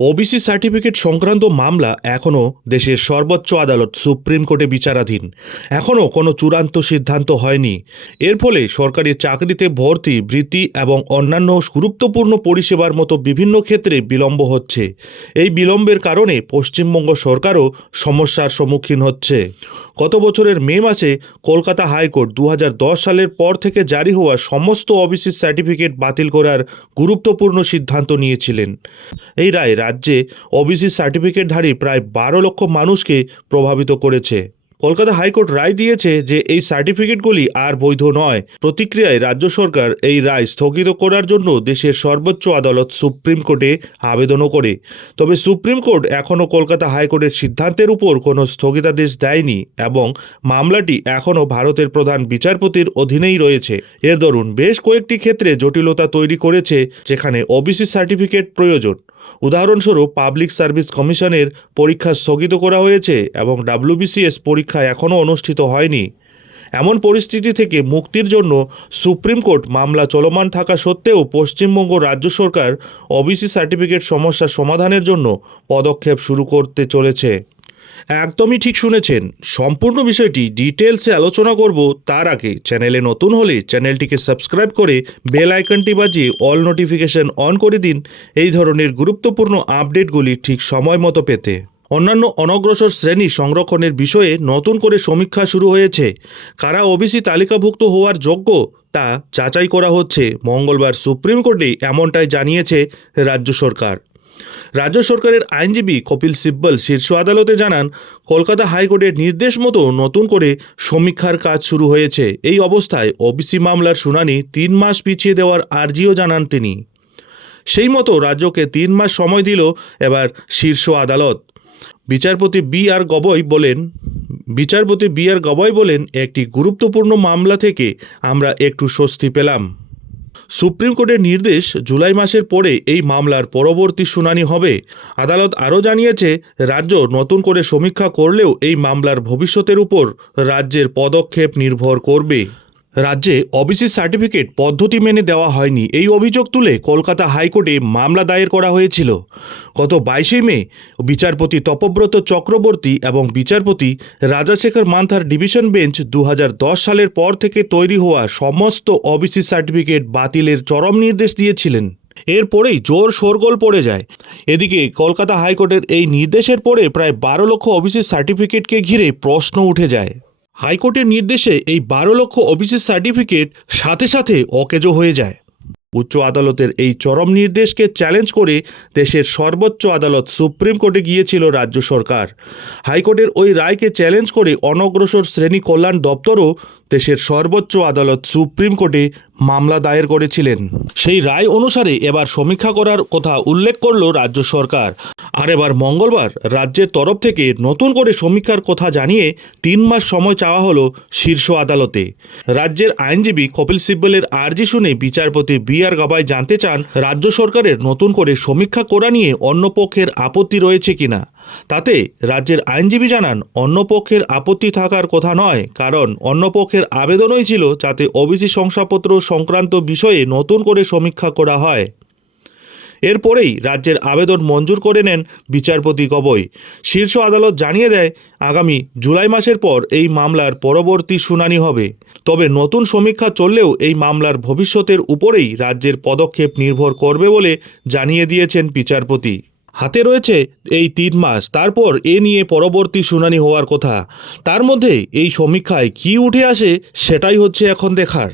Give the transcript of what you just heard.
OBC certificate সংক্রান্ত মামলা এখনও দেশের সর্বোচ্চ আদালত সুপ্রিম কোর্টে বিচারাধীন। এখনও কোনো চূড়ান্ত সিদ্ধান্ত হয়নি। এর ফলে সরকারি চাকরিতে ভর্তি, বৃত্তি এবং অন্যান্য গুরুত্বপূর্ণ পরিষেবার মতো বিভিন্ন ক্ষেত্রে বিলম্ব হচ্ছে। এই বিলম্বের কারণে পশ্চিমবঙ্গ সরকারও সমস্যার সম্মুখীন হচ্ছে। গত বছরের মে মাসে কলকাতা হাইকোর্ট দু হাজার দশ সালের পর থেকে জারি হওয়া সমস্ত ওবিসি সার্টিফিকেট বাতিল করার গুরুত্বপূর্ণ সিদ্ধান্ত নিয়েছিলেন। এই রায় রাজ্যে ওবিসি সার্টিফিকেটধারী প্রায় বারো লক্ষ মানুষকে প্রভাবিত করেছে। কলকাতা হাইকোর্ট রায় দিয়েছে যে এই সার্টিফিকেটগুলি আর বৈধ নয়। প্রতিক্রিয়ায় রাজ্য সরকার এই রায় স্থগিত করার জন্য দেশের সর্বোচ্চ আদালত সুপ্রিম কোর্টে আবেদনও করে। তবে সুপ্রিম কোর্ট এখনও কলকাতা হাইকোর্টের সিদ্ধান্তের উপর কোনো স্থগিতাদেশ দেয়নি এবং মামলাটি এখনও ভারতের প্রধান বিচারপতির অধীনেই রয়েছে। এর দরুন বেশ কয়েকটি ক্ষেত্রে জটিলতা তৈরি করেছে, যেখানে ওবিসি সার্টিফিকেট প্রয়োজন। উদাহরণস্বরূপ পাবলিক সার্ভিস কমিশনের পরীক্ষা স্থগিত করা হয়েছে এবং ডাব্লিউবিসিএস পরীক্ষা এখনও অনুষ্ঠিত হয়নি। এমন পরিস্থিতি থেকে মুক্তির জন্য সুপ্রিম কোর্ট মামলা চলমান থাকা সত্ত্বেও পশ্চিমবঙ্গ রাজ্য সরকার ওবিসি সার্টিফিকেট সমস্যা সমাধানের জন্য পদক্ষেপ শুরু করতে চলেছে। একদমই ঠিক শুনেছেন। সম্পূর্ণ বিষয়টি ডিটেলসে আলোচনা করব তার আগে চ্যানেলে নতুন হলে চ্যানেলটিকে সাবস্ক্রাইব করে বেল আইকনটি বাজিয়ে অল নোটিফিকেশন অন করে দিন এই ধরনের গুরুত্বপূর্ণ আপডেটগুলি ঠিক সময় মতো পেতে। অন্যান্য অনগ্রসর শ্রেণি সংরক্ষণের বিষয়ে নতুন করে সমীক্ষা শুরু হয়েছে। কারা ওবিসি তালিকাভুক্ত হওয়ার যোগ্য তা যাচাই করা হচ্ছে। মঙ্গলবার সুপ্রিম কোর্টে এমনটাই জানিয়েছে রাজ্য সরকার। রাজ্য সরকারের আইনজীবী কপিল সিব্বল শীর্ষ আদালতে জানান, কলকাতা হাইকোর্টের নির্দেশ মতো নতুন করে সমীক্ষার কাজ শুরু হয়েছে। এই অবস্থায় ওবিসি মামলার শুনানি তিন মাস পিছিয়ে দেওয়ার আর্জিও জানান তিনি। সেই মতো রাজ্যকে তিন মাস সময় দিল এবার শীর্ষ আদালত। বিচারপতি বি আর গবই বলেন, বিচারপতি বি আর গবই বলেন, একটি গুরুত্বপূর্ণ মামলা থেকে আমরা একটু স্বস্তি পেলাম। সুপ্রিম কোর্টের নির্দেশ জুলাই মাসের পরে এই মামলার পরবর্তী শুনানি হবে। আদালত আরও জানিয়েছে, রাজ্য নতুন করে সমীক্ষা করলেও এই মামলার ভবিষ্যতের উপর রাজ্যের পদক্ষেপ নির্ভর করবে। রাজ্যে ওবিসি সার্টিফিকেট পদ্ধতি মেনে দেওয়া হয়নি। এই অভিযোগ তুলে কলকাতা হাইকোর্টে মামলা দায়ের করা হয়েছিল। গত বাইশে মে, বিচারপতি তপব্রত চক্রবর্তী এবং বিচারপতি রাজাশেখর মান্থার ডিভিশন বেঞ্চ দু হাজার দশ সালের পর থেকে তৈরি হওয়া সমস্ত ওবিসি সার্টিফিকেট বাতিলের চরম নির্দেশ দিয়েছিলেন। এরপরেই জোর শোরগোল পড়ে যায়। এদিকে কলকাতা হাইকোর্টের এই নির্দেশের পরে প্রায় বারো লক্ষ ওবিসি সার্টিফিকেটকে ঘিরে প্রশ্ন উঠে যায়। হাইকোর্টের নির্দেশে এই বারো লক্ষ ওবিসি সার্টিফিকেট সাথে সাথে অকেজো হয়ে যায়। উচ্চ আদালতের এই চরম নির্দেশকে চ্যালেঞ্জ করে দেশের সর্বোচ্চ আদালত সুপ্রিম কোর্টে গিয়েছিল রাজ্য সরকার। হাইকোর্টের ওই রায়কে চ্যালেঞ্জ করে অনগ্রসর শ্রেণি কল্যাণ দপ্তরও দেশের সর্বোচ্চ আদালত সুপ্রিম কোর্টে মামলা দায়ের করেছিলেন। সেই রায় অনুসারে এবার সমীক্ষা করার কথা উল্লেখ করল রাজ্য সরকার। আর এবার মঙ্গলবার রাজ্যের তরফ থেকে নতুন করে সমীক্ষার কথা জানিয়ে তিন মাস সময় চাওয়া হলো শীর্ষ আদালতে। রাজ্যের আইনজীবী কপিল সিব্বলের আর্জি শুনে বিচারপতি বি আর গাবাই জানতে চান, রাজ্য সরকারের নতুন করে সমীক্ষা করা নিয়ে অন্য পক্ষের আপত্তি রয়েছে কিনা। তাতে রাজ্যের আইনজীবী জানান অন্য পক্ষের আপত্তি থাকার কথা নয়, কারণ অন্য পক্ষের আবেদনই ছিল যাতে ওবিসি শংসাপত্র সংক্রান্ত বিষয়ে নতুন করে সমীক্ষা করা হয়। এরপরেই রাজ্যের আবেদন মঞ্জুর করে নেন বিচারপতি গবই। শীর্ষ আদালত জানিয়ে দেয়, আগামী জুলাই মাসের পর এই মামলার পরবর্তী শুনানি হবে। তবে নতুন সমীক্ষা চললেও এই মামলার ভবিষ্যতের উপরেই রাজ্যের পদক্ষেপ নির্ভর করবে বলে জানিয়ে দিয়েছেন বিচারপতি। হাতে রয়েছে এই তিন মাস। তারপর এ নিয়ে পরবর্তী শুনানি হওয়ার কথা। তার মধ্যে এই সমীক্ষায় কি উঠে আসে সেটাই হচ্ছে এখন দেখার।